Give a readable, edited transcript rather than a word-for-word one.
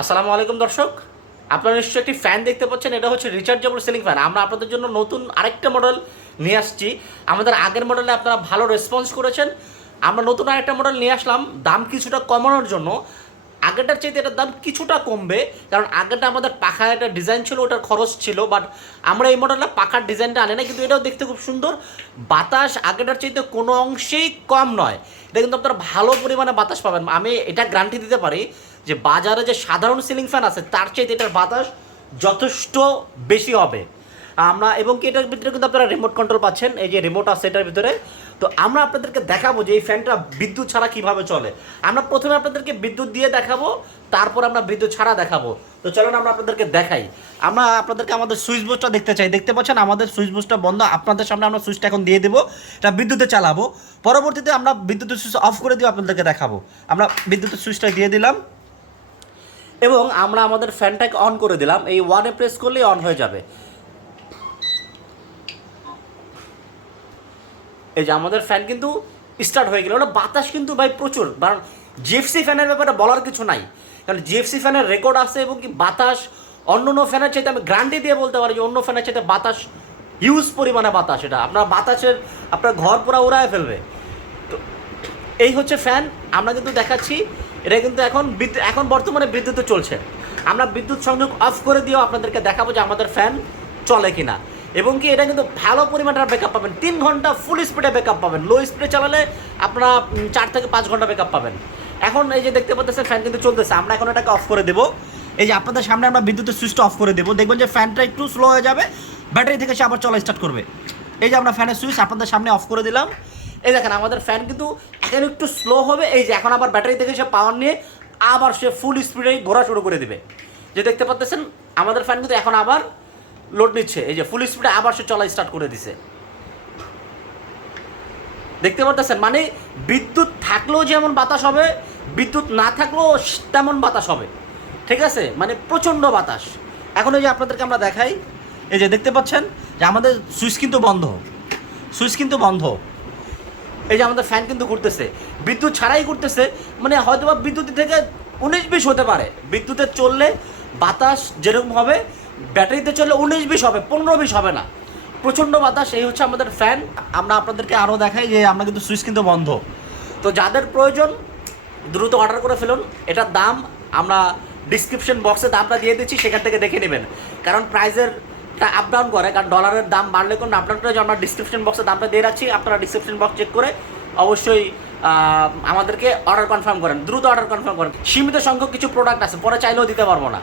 আসসালামু আলাইকুম দর্শক, আপনারা নিশ্চয়ই একটি ফ্যান দেখতে পাচ্ছেন। এটা হচ্ছে রিচার্জেবল সিলিং ফ্যান। আমরা আপনাদের জন্য নতুন আরেকটা মডেল নিয়ে আসছি। আমাদের আগের মডেলে আপনারা ভালো রেসপন্স করেছেন। আমরা নতুন আরেকটা মডেল নিয়ে আসলাম দাম কিছুটা কমানোর জন্য। আগেরটার চাইতে এটার দাম কিছুটা কমবে, কারণ আগেরটা আমাদের পাখার একটা ডিজাইন ছিল, ওটার খরচ ছিল। বাট আমরা এই মডেলটা পাখার ডিজাইনটা আনি না, কিন্তু এটাও দেখতে খুব সুন্দর। বাতাস আগেরটার চাইতে কোনো অংশেই কম নয়। এটা কিন্তু আপনারা ভালো পরিমাণে বাতাস পাবেন। আমি এটা গ্যারান্টি দিতে পারি যে বাজারে যে সাধারণ সিলিং ফ্যান আছে তার চাইতে এটার বাতাস যথেষ্ট বেশি হবে। আমরা এবং কি এটার ভিতরে কিন্তু আপনারা রিমোট কন্ট্রোল পাচ্ছেন। এই যে রিমোট আছে এটার ভিতরে। তো আমরা আপনাদেরকে দেখাবো যে এই ফ্যানটা বিদ্যুৎ ছাড়া কিভাবে চলে। আমরা প্রথমে আপনাদেরকে বিদ্যুৎ দিয়ে দেখাবো, তারপর আমরা বিদ্যুৎ ছাড়া দেখাবো। তো চলুন আমরা আপনাদেরকে দেখাই। আমরা আপনাদেরকে আমাদের সুইচ বোর্ডটা দেখতে চাই। দেখতে পাচ্ছেন আমাদের সুইচ বোর্ডটা বন্ধ। আপনাদের সামনে আমরা সুইচটা এখন দিয়ে দেবো, এটা বিদ্যুতে চালাবো। পরবর্তীতে আমরা বিদ্যুতের সুইচ অফ করে দিয়ে আপনাদেরকে দেখাবো। আমরা বিদ্যুতের সুইচটা দিয়ে দিলাম এবং আমরা আমাদের ফ্যানটাকে অন করে দিলাম। এই ওয়ানে প্রেস করলেই অন হয়ে যাবে। এই যে আমাদের ফ্যান কিন্তু স্টার্ট হয়ে গেল। ওটা বাতাস কিন্তু ভাই প্রচুর, কারণ জিএফসি ফ্যানের ব্যাপারে বলার কিছু নাই। কারণ জিএফসি ফ্যানের রেকর্ড আছে এবং কি বাতাস অন্য অন্য ফ্যানের চাইতে আমি গ্যারান্টি দিয়ে বলতে পারি যে অন্য ফ্যানের চাইতে বাতাস হিউজ পরিমাণে বাতাস। এটা আপনার বাতাসের আপনার ঘর পুরা উড়ায় ফেলবে। তো এই হচ্ছে ফ্যান। আমরা কিন্তু দেখাচ্ছি এটা কিন্তু এখন বর্তমানে বিদ্যুতে চলছে। আমরা বিদ্যুৎ সংযোগ অফ করে দিয়েও আপনাদেরকে দেখাবো যে আমাদের ফ্যান চলে কিনা। এবং কি এটা কিন্তু ভালো পরিমাণের ব্যাকআপ পাবেন। 3 ঘন্টা ফুল স্পিডে ব্যাকআপ পাবেন। লো স্পিডে চালালে আপনারা 4 থেকে 5 ঘন্টা ব্যাকআপ পাবেন। এখন এই যে দেখতে পাচ্ছেন ফ্যান কিন্তু চলতেছে। আমরা এখন এটাকে অফ করে দেবো। এই যে আপনাদের সামনে আমরা বিদ্যুতের সুইচটা অফ করে দেবো। দেখবেন যে ফ্যানটা একটু স্লো হয়ে যাবে, ব্যাটারি থেকে সে আবার চলা স্টার্ট করবে। এই যে আমরা ফ্যানের সুইচ আপনাদের সামনে অফ করে দিলাম। এই দেখেন আমাদের ফ্যান কিন্তু এখন একটু স্লো হবে। এই যে এখন আবার ব্যাটারি থেকে সে পাওয়ার নিয়ে আবার সে ফুল স্পিডে ঘোরা শুরু করে দেবে। যে দেখতে পাচ্ছেন আমাদের ফ্যান কিন্তু এখন আবার লোড নিচ্ছে। এই যে ফুল স্পিডে আবার সে চলা স্টার্ট করে দিছে। দেখতে পাচ্ছেন মানে বিদ্যুৎ থাকলেও যেমন বাতাস হবে, বিদ্যুৎ না থাকলেও তেমন বাতাস হবে। ঠিক আছে, মানে প্রচণ্ড বাতাস। এখন এই যে আপনাদেরকে আমরা দেখাই, এই যে দেখতে পাচ্ছেন যে আমাদের সুইচ কিন্তু বন্ধ। সুইচ কিন্তু বন্ধ। এই যে আমাদের ফ্যান কিন্তু ঘুরতেছে, বিদ্যুৎ ছাড়াই ঘুরতেছে। মানে হয়তো বা বিদ্যুৎ থেকে 19-20 হতে পারে। বিদ্যুতে চললে বাতাস যেরকম হবে, ব্যাটারিতে চললে 19-20 হবে, 15-20 হবে না। প্রচণ্ড বাতাস। এই হচ্ছে আমাদের ফ্যান। আমরা আপনাদেরকে আরও দেখাই যে আমরা কিন্তু সুইচ কিন্তু বন্ধ। তো যাদের প্রয়োজন দ্রুত অর্ডার করে ফেলুন। এটার দাম আমরা ডিসক্রিপশন বক্সে দামটা দিয়ে দিচ্ছি, সেখান থেকে দেখে নেবেন। কারণ প্রাইজের আপ ডাউন করে, কারণ ডলারের দাম বাড়লে কোনো আপ ডাউন করে। আমরা ডিসক্রিপশন বক্সে দামটা দিয়ে রাখছি, আপনারা ডিসক্রিপশন বক্স চেক করে অবশ্যই আমাদেরকে অর্ডার কনফার্ম করেন। দ্রুত অর্ডার কনফার্ম করেন। সীমিত সংখ্যক কিছু প্রোডাক্ট আছে, পরে চাইলেও দিতে পারবো না।